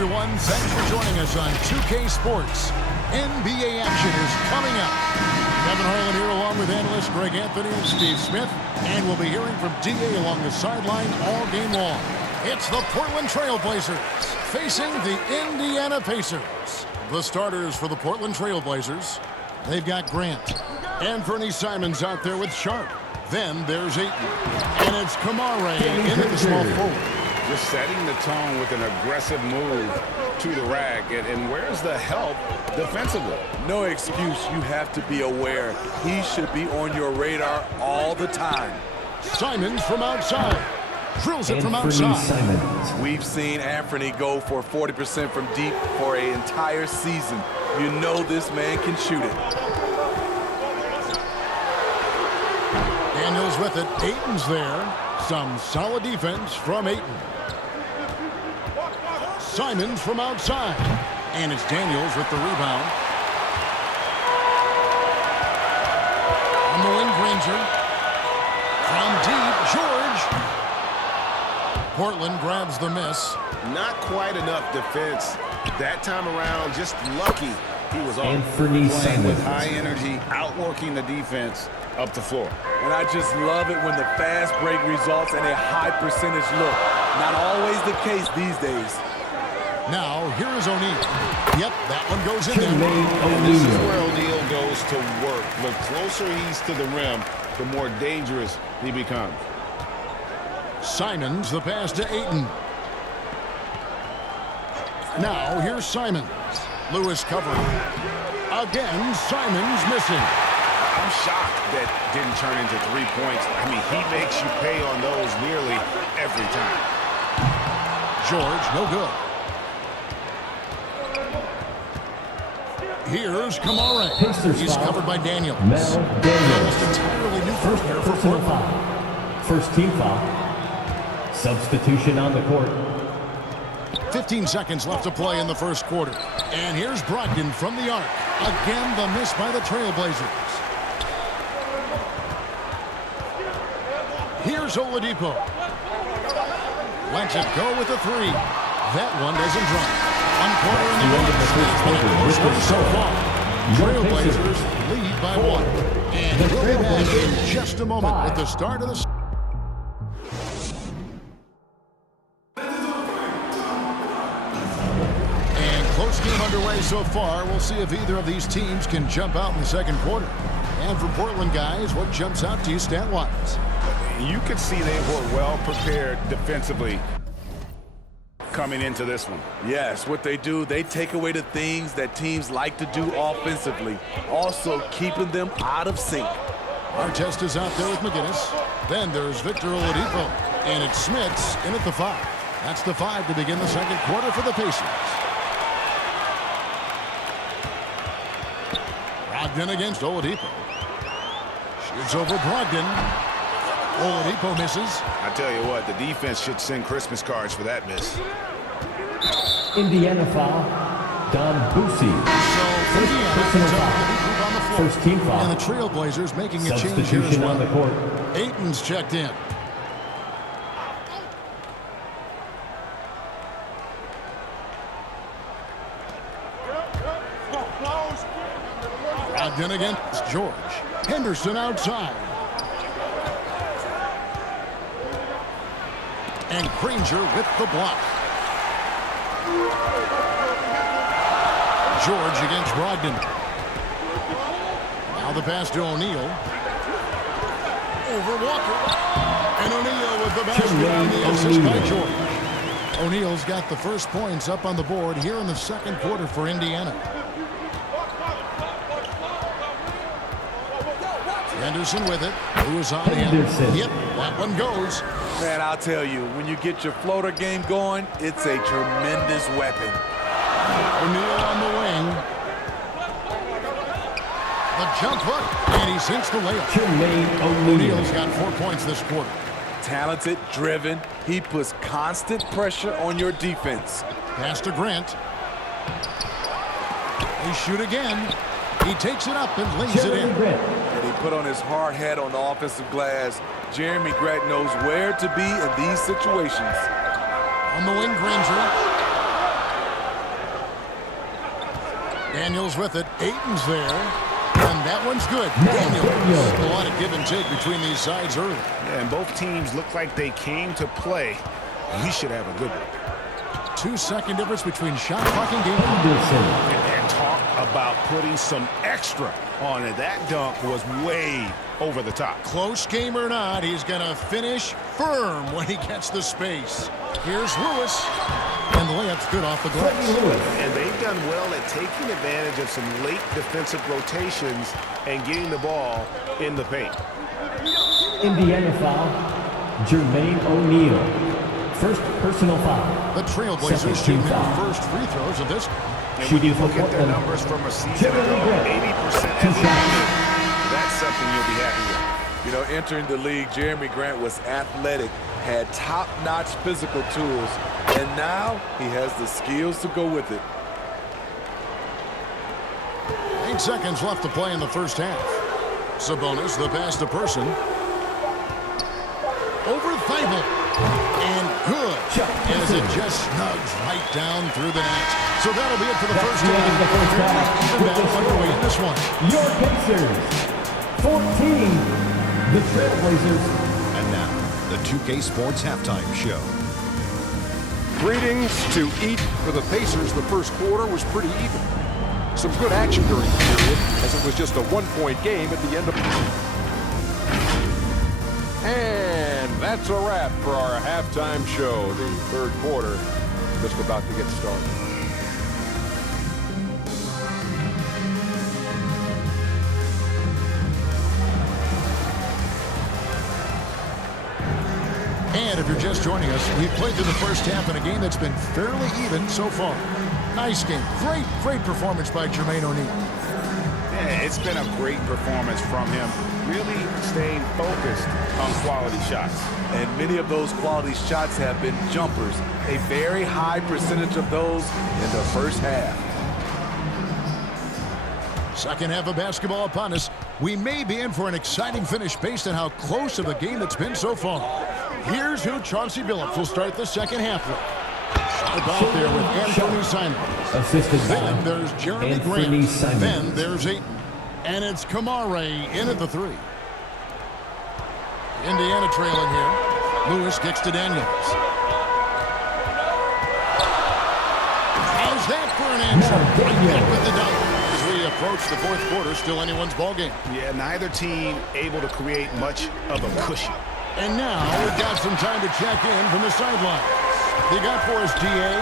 everyone. Thanks for joining us on 2K Sports. NBA action is coming up. Kevin Harlan here along with analysts Greg Anthony and Steve Smith. And we'll be hearing from D.A. along the sideline all game long. It's the Portland Trail Blazers facing the Indiana Pacers. The starters for the Portland Trail Blazers. They've got Grant. Anthony Simons out there with Sharp. Then there's Ayton. And it's Kamare in at the small forward. Just setting the tone with an aggressive move to the rack. And where's the help defensively? No excuse. You have to be aware. He should be on your radar all the time. Simons from outside. Drills it from outside. Simons. We've seen Anthony go for 40% from deep for an entire season. You know this man can shoot it. Daniels with it. Ayton's there. Some solid defense from Ayton. Simons from outside. And it's Daniels with the rebound. On the wing, Granger. From deep, George. Portland grabs the miss. Not quite enough defense that time around. Just lucky he was off. Anthony Playing with Simons. high energy, outworking the defense up the floor. And I just love it when the fast break results in a high percentage look. Not always the case these days. Now, here is O'Neal. Yep, that one goes in there. And this is where O'Neal goes to work. The closer he's to the rim, the more dangerous he becomes. Simons, the pass to Ayton. Now, here's Simons. Lewis covering. Again, Simons missing. I'm shocked that didn't turn into 3 points. I mean, he makes you pay on those nearly every time. George, no good. Here's Kamare. He's covered by Daniels. Mel Daniels. Almost entirely new First here for personal Portland. foul. First team foul. Substitution on the court. 15 seconds left to play in the first quarter. And here's Brogdon from the arc. Again, the miss by the Trailblazers. Here's Oladipo. Lets it go with a three. That one doesn't drop. One quarter in the books. So far, Trailblazers lead by one. And we'll be back in just a moment with the start of the... Close game underway so far. We'll see if either of these teams can jump out in the second quarter. And for Portland guys, what jumps out to you stat-wise? You could see they were well prepared defensively coming into this one. Yes, what they do, they take away the things that teams like to do offensively. Also keeping them out of sync. Artest is out there with McGinnis. Then there's Victor Oladipo. And it's Smits in at the 5. That's the 5 to begin the second quarter for the Pacers. Brogdon against Oladipo. Shoots over Brogdon. Oladipo misses. I tell you what, the defense should send Christmas cards for that miss. Indiana foul. Don Boosie. So Indiana personal can foul. tell the group on the floor. First team foul. And the Trailblazers making a change here as Substitution well. on the court. Ayton's checked in. Brogdon against George. Henderson outside. And Granger with the block. George against Brogdon. Now the pass to O'Neal. Over Walker. And O'Neal with the basket on the assist by George. O'Neal's got the first points up on the board here in the second quarter for Indiana. Henderson with it. Who is on him? Yep, that one goes. Man, I'll tell you, when you get your floater game going, it's a tremendous weapon. O'Neal on the wing. The jump hook, and he sinks the layup. O'Neal's got 4 points this quarter. Talented, driven, he puts constant pressure on your defense. Pass to Grant. They shoot again. He takes it up and lays it in. And he put on his hard hat on the offensive glass. Jeremy Grant knows where to be in these situations. On the wing, Granger. Daniels with it. Ayton's there. And that one's good. Daniels. A lot of give and take between these sides early. Yeah, and both teams look like they came to play. We should have a good one. 2-second difference between shot clock and game. And talk about putting some extra on it. That dunk was way over the top. Close game or not, he's going to finish firm when he gets the space. Here's Lewis. And the layup's good off the glass. And they've done well at taking advantage of some late defensive rotations and getting the ball in the paint. Indiana foul, Jermaine O'Neal. First personal foul. The Trailblazers shooting their first free throws of this. And when you look at their numbers from a season ago, 80% as a unit, that's something you'll be happy with. You know, entering the league, Jeremy Grant was athletic, had top-notch physical tools, and now he has the skills to go with it. 8 seconds left to play in the first half. Sabonis, the pass to Person. Over Thibault. And good. As it just snugs right down through the net. So that'll be it for the first half. Even battle underway in this one. Your Pacers, 14. The Trailblazers. And now, the 2K Sports Halftime Show. Greetings to eat for the Pacers. The first quarter was pretty even. Some good action during the period, as it was just a one-point game at the end of the And that's a wrap for our halftime show. The third quarter just about to get started. And if you're just joining us, we've played through the first half in a game that's been fairly even so far. Nice game. Great performance by Jermaine O'Neal. Yeah, it's been a great performance from him. Really staying focused on quality shots. And many of those quality shots have been jumpers. A very high percentage of those in the first half. Second half of basketball upon us. We may be in for an exciting finish based on how close of a game it's been so far. Here's who Chauncey Billups will start the second half with. Sharp out there with Anthony Simons. Assisted Then by there's Jeremy Anthony Grant. Simons. Then there's Ayton. And it's Kamare in at the three. Indiana trailing here. Lewis kicks to Daniels. How's that for an answer? Right back with the dunk. As we approach the fourth quarter, still anyone's ball game. Yeah, neither team able to create much of a cushion. And now we've got some time to check in from the sideline. You got for us, DA?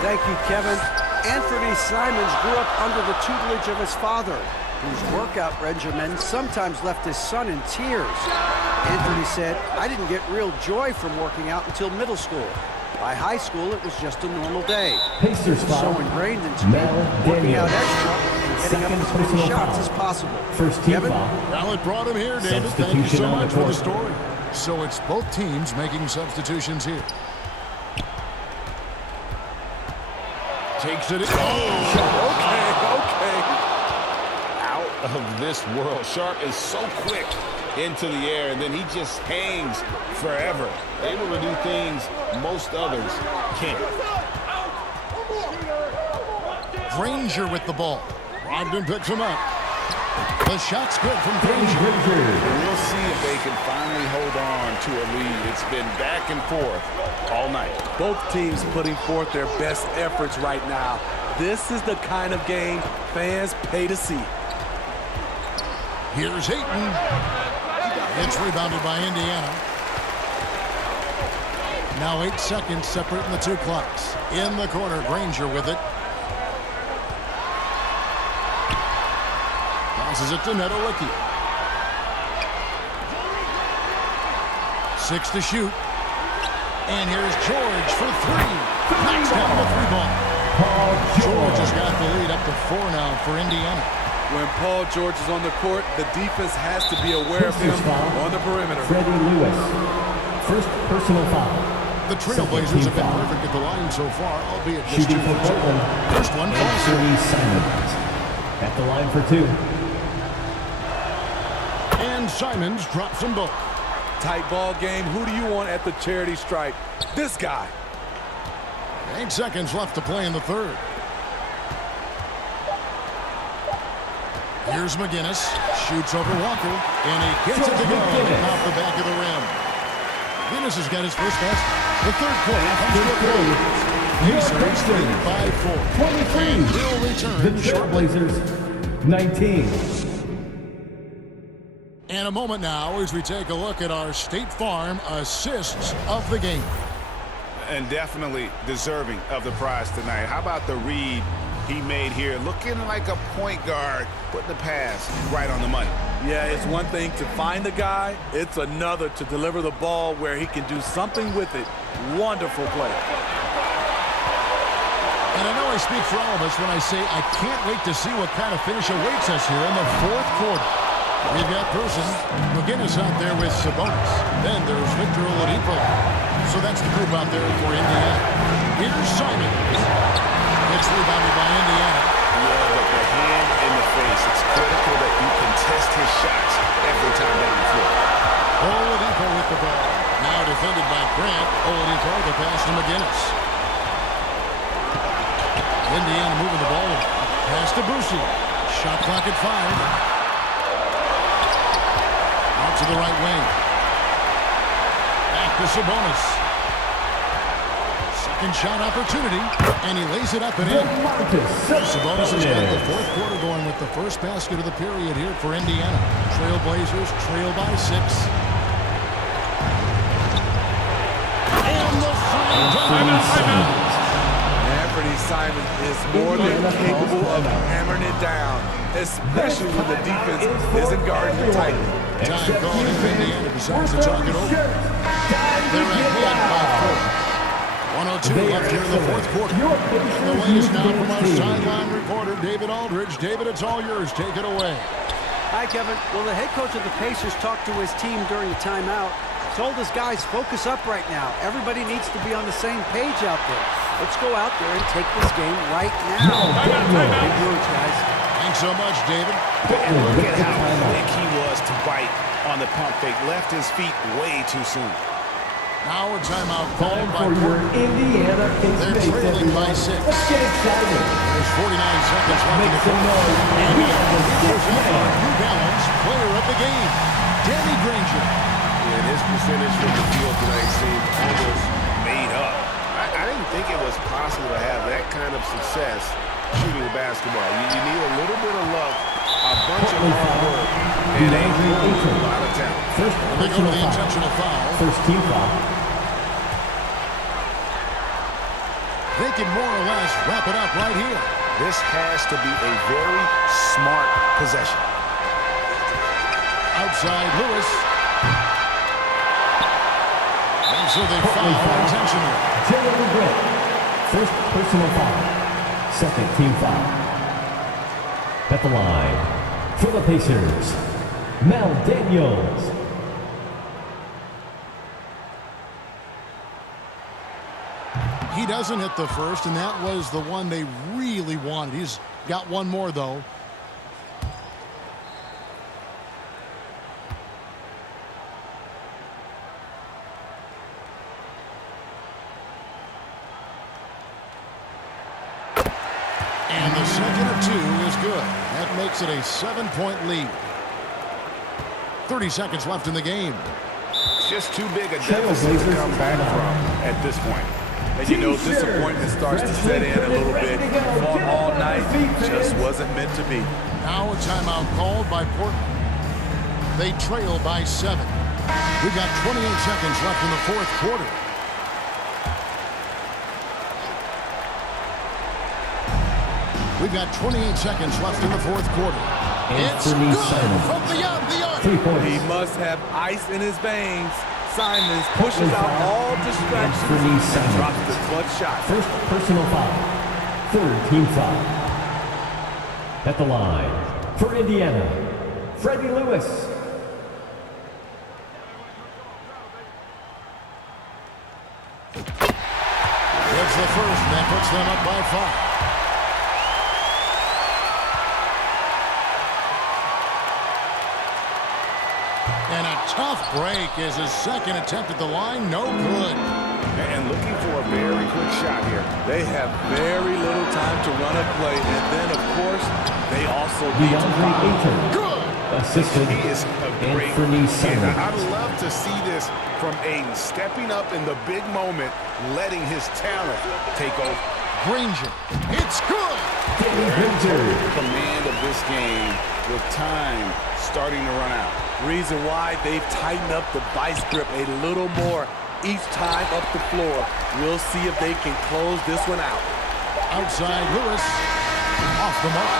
Thank you, Kevin. Anthony Simons grew up under the tutelage of his father, whose workout regimen sometimes left his son in tears. Anthony said, "I didn't get real joy from working out until middle school. By high school, it was just a normal day. Pacers So foul. ingrained into me, working out extra and getting up as many shots as possible." First team Kevin? foul. Well, it brought him here, David. Thank you so Substitution on much the for the court. story. So it's both teams making substitutions here. Takes it. Oh! Okay. Out of this world. Sharp is so quick into the air, and then he just hangs forever. Able to do things most others can't. Granger with the ball. Brogdon picks him up. The shot's good from Granger. We'll see if they can finally hold on to a lead. It's been back and forth all night. Both teams putting forth their best efforts right now. This is the kind of game fans pay to see. Here's Ayton. It's rebounded by Indiana. Now 8 seconds separating the two clocks. In the corner, Granger with it. Passes it to Nedolicki. 6 to shoot. And here's George for three. Knocks down the three ball. George has got the lead up to 4 now for Indiana. When Paul George is on the court, the defense has to be aware of him Pacers foul. on the perimeter. Freddie Lewis. First personal foul. The Trailblazers have been perfect at the line so far, albeit just 2 Shooting for for 2. Portland. First one falls. Anthony Simons. At the line for 2. And Simons drops them both. Tight ball game. Who do you want at the charity stripe? This guy. 8 seconds left to play in the third. Here's McGinnis. Shoots over Walker. And he gets it to go off the back of the rim. McGinnis has got his first basket. The third quarter comes to a close. Pacers lead by 4. And will return The shortly. Trailblazers, 19. And a moment now as we take a look at our State Farm assists of the game. And definitely deserving of the prize tonight. How about the read he made here? Looking like a point guard, putting the pass right on the money. Yeah, it's one thing to find the guy. It's another to deliver the ball where he can do something with it. Wonderful play. And I know I speak for all of us when I say I can't wait to see what kind of finish awaits us here in the fourth quarter. We've got Person, McGinnis out there with Sabonis. Then there's Victor Oladipo. So that's the group out there for Indiana. Here's Simon. It's rebounded by Indiana. Yeah, but the hand in the face. It's critical that you contest his shots every time down the floor. Oladipo with the ball. Now defended by Grant. Oladipo the pass to McGinnis. Indiana moving the ball. Pass to Boucher. Shot clock at 5. Out to the right wing. Back to Sabonis. Second shot opportunity. And he lays it up and in. Sabonis has got the fourth quarter going with the first basket of the period here for Indiana. Trailblazers trail by 6. And the final. Anthony Simon is more than capable of hammering it down, especially when the defense isn't guarding him tightly. Time called if Indiana decides to talk it over. They're ahead by 4. 1:02 left here in the fourth quarter. The latest now from our sideline reporter, David Aldridge. David, it's all yours. Take it away. Hi, Kevin. Well, the head coach of the Pacers talked to his team during the timeout. Told his guys, focus up right now. Everybody needs to be on the same page out there. Let's go out there and take this game right now. Big moves, guys. Thanks so much, David. And look at how quick he was to bite on the pump fake. Left his feet way too soon. Now a timeout called by For your Portland. Indiana They're Kings, trailing by 6. Let's get excited. There's 49 seconds left in Make the some fourth. noise. And here's our New Balance player of the game, Danny Granger. And his percentage from the field tonight seemed almost made up. I didn't think it was possible to have that kind of success shooting the basketball. You need a little bit of luck, a bunch of hard work, and a lot of talent. First They go to personal the foul. intentional foul. First team foul. They can more or less wrap it up right here. This has to be a very smart possession. Outside Lewis. And so they Portland foul foul. intentionally. Jeremy Grant. First personal foul. Second team foul. At the line for the Pacers, Mal Daniels. He doesn't hit the first, and that was the one they really wanted. He's got one more, though. And the second of 2 is good. That makes it a 7-point lead. 30 seconds left in the game. It's just too big a deficit to come back from at this point. And you know, disappointment starts to set in a little bit. Fought all night, just wasn't meant to be. Now a timeout called by Portland. They trail by 7. We've got 28 seconds left in the fourth quarter. We've got 28 seconds left in the fourth quarter. It's Anthony good Simons. from the arc. 3 points. He must have ice in his veins. Simons pushes out all distractions Anthony and Simons. drops the clutch shot. First personal foul. Third team foul. At the line for Indiana, Freddie Lewis. Gets the first, and that puts them up by 5. And a tough break is his second attempt at the line. No good. and looking for a very quick shot here. They have very little time to run a play, and then, of course, they also need to DeAndre foul. Ayton. Good. Assistant, He is a great Anthony kid. Simons. I love to see this from Aiden, stepping up in the big moment, letting his talent take over. Granger. It's good. Danny Granger. Command of this game with time starting to run out. Reason why they've tightened up the vice grip a little more each time up the floor. We'll see if they can close this one out. Outside Lewis. Off the mark.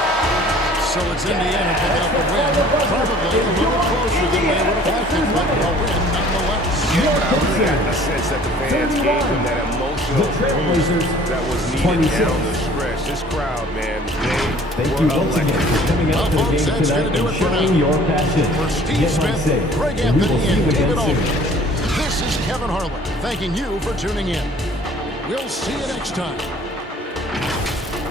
So it's Indiana picking up a win. Probably a little closer than they would have liked it, but a win nonetheless. Yeah, I really got the sense that the fans gave them that emotional The Trailblazers, boost that was needed 26. down the stretch. This crowd, man, Thank they you were once again electric. for coming out to the Well, game folks, that's tonight gonna do and it for showing now. your passion. For Steve Get Smith, safe, Greg and we will Anthony, see you and again David soon. Aldridge. This is Kevin Harlan thanking you for tuning in. We'll see you next time